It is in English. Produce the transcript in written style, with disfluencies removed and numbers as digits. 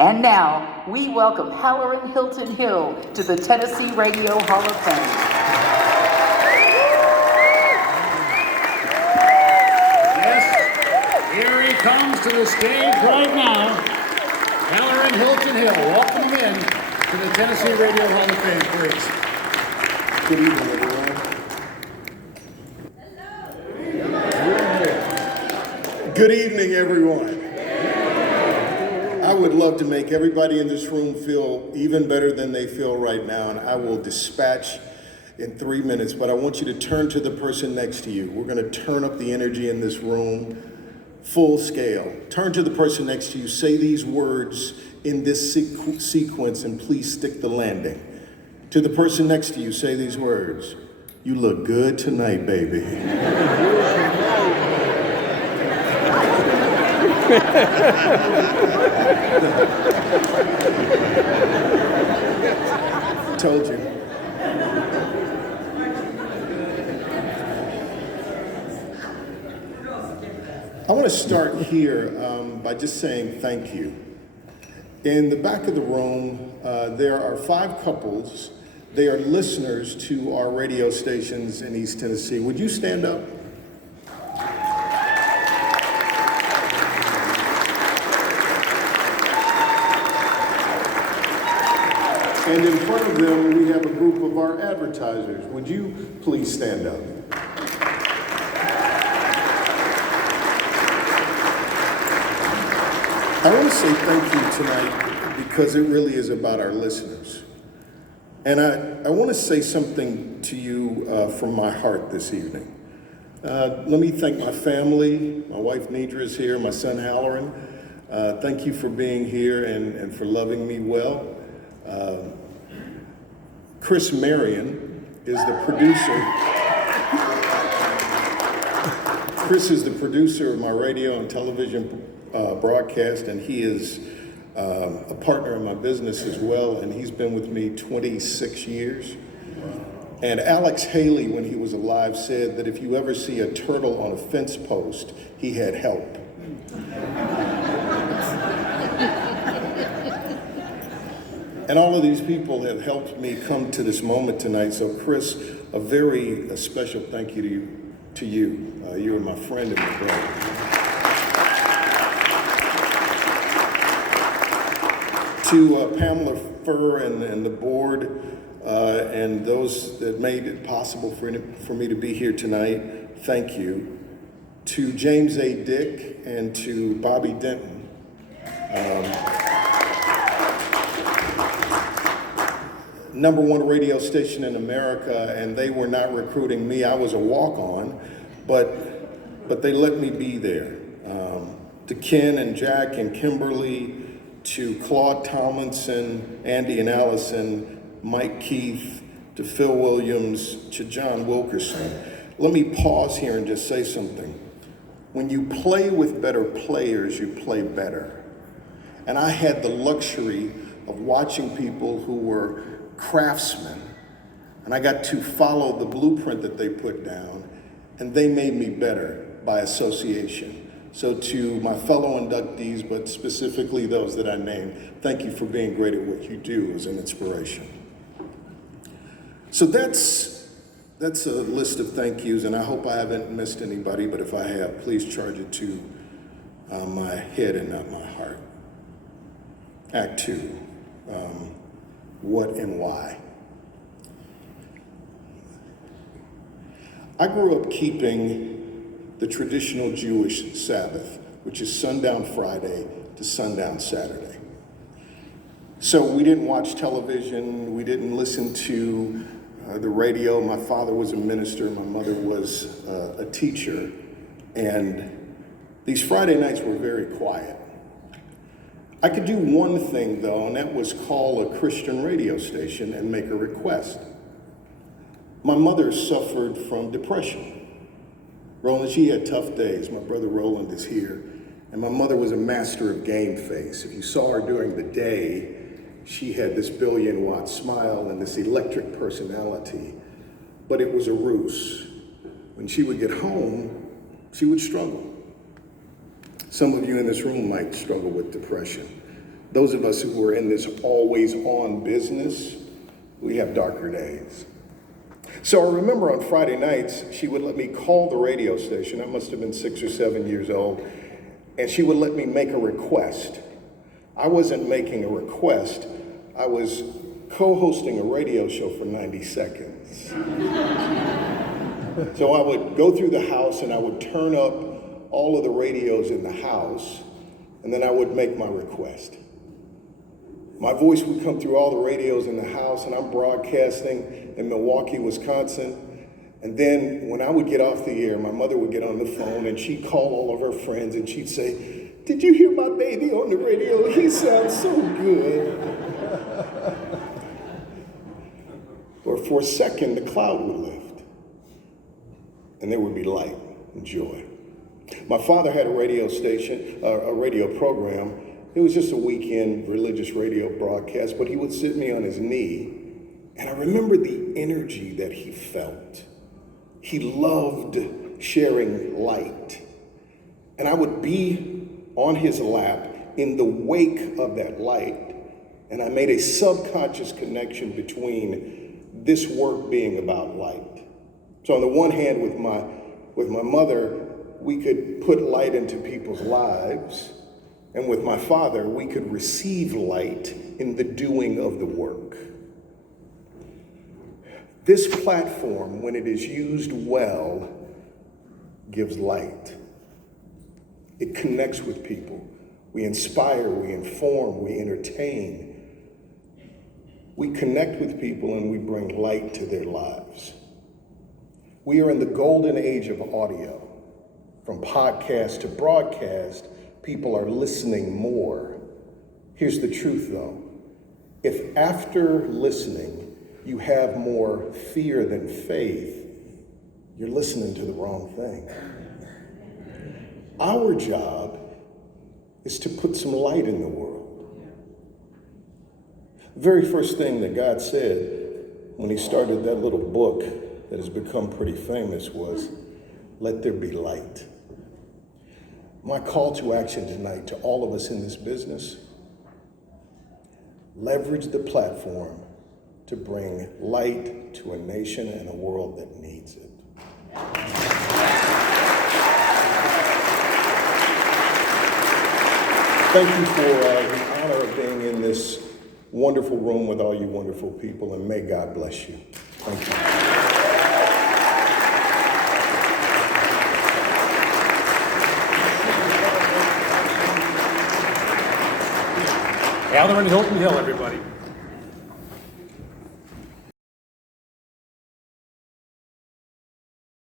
And now, we welcome Hallerin Hilton Hill to the Tennessee Radio Hall of Fame. Yes, here he comes to the stage right now. Hallerin Hilton Hill, welcome him in to the Tennessee Radio Hall of Fame, please. Good evening, everyone. Good evening, everyone. I would love to make everybody in this room feel even better than they feel right now, and I will dispatch in 3 minutes, but I want you to turn to the person next to you. We're going to turn up the energy in this room full scale. Turn to the person next to you, say these words in this sequence, and please stick the landing. To the person next to you, say these words. You look good tonight, baby. Told you. I want to start here by just saying thank you. In the back of the room, there are 5 couples. They are listeners to our radio stations in East Tennessee. Would you stand up? And in front of them, we have a group of our advertisers. Would you please stand up? I want to say thank you tonight because it really is about our listeners. And I want to say something to you from my heart this evening. Let me thank my family. My wife Nidra is here, my son Hallerin. Thank you for being here and for loving me well. Chris Marion is the producer. Chris is the producer of my radio and television broadcast, and he is a partner in my business as well, and he's been with me 26 years. And Alex Haley, when he was alive, said that if you ever see a turtle on a fence post, he had help. And all of these people have helped me come to this moment tonight. So Chris, a very special thank you to you. You're my friend and my brother. To Pamela Furr and the board and those that made it possible for me to be here tonight, thank you. To James A. Dick and to Bobby Denton. #1 radio station in America, and they were not recruiting me. I was a walk-on, but they let me be there. To Ken and Jack and Kimberly, to Claude Tomlinson, Andy and Allison, Mike Keith, to Phil Williams, to John Wilkerson. Let me pause here and just say something. When you play with better players, you play better. And I had the luxury of watching people who were craftsmen, and I got to follow the blueprint that they put down, and they made me better by association. So to my fellow inductees, but specifically those that I named, thank you for being great at what you do as an inspiration. So that's a list of thank yous, and I hope I haven't missed anybody, but if I have, please charge it to my head and not my heart. Act 2. What and why. I grew up keeping the traditional Jewish Sabbath, which is sundown Friday to sundown Saturday. So we didn't watch television, we didn't listen to the radio. My father was a minister, my mother was a teacher, and these Friday nights were very quiet. I could do one thing though, and that was call a Christian radio station and make a request. My mother suffered from depression. Roland, she had tough days. My brother Roland is here. And my mother was a master of game face. If you saw her during the day, she had this billion-watt smile and this electric personality, but it was a ruse. When she would get home, she would struggle. Some of you in this room might struggle with depression. Those of us who are in this always on business, we have darker days. So I remember on Friday nights, she would let me call the radio station. I must have been 6 or 7 years old. And she would let me make a request. I wasn't making a request. I was co-hosting a radio show for 90 seconds. So I would go through the house and I would turn up all of the radios in the house, and then I would make my request. My voice would come through all the radios in the house, and I'm broadcasting in Milwaukee, Wisconsin. And then when I would get off the air, my mother would get on the phone and she'd call all of her friends and she'd say, "Did you hear my baby on the radio? He sounds so good." Or for a second, the cloud would lift and there would be light and joy. My father had a radio station, a radio program. It was just a weekend religious radio broadcast, but he would sit me on his knee, and I remember the energy that he felt. He loved sharing light, and I would be on his lap in the wake of that light, and I made a subconscious connection between this work being about light. So on the one hand, with my mother, we could put light into people's lives. And with my father, we could receive light in the doing of the work. This platform, when it is used well, gives light. It connects with people. We inspire, we inform, we entertain. We connect with people and we bring light to their lives. We are in the golden age of audio. From podcast to broadcast, people are listening more. Here's the truth though. If after listening, you have more fear than faith, you're listening to the wrong thing. Our job is to put some light in the world. The very first thing that God said when he started that little book that has become pretty famous was, "Let there be light." My call to action tonight to all of us in this business, leverage the platform to bring light to a nation and a world that needs it. Thank you for the honor of being in this wonderful room with all you wonderful people, and may God bless you. Thank you. Hallerin, Hilton Hill, everybody.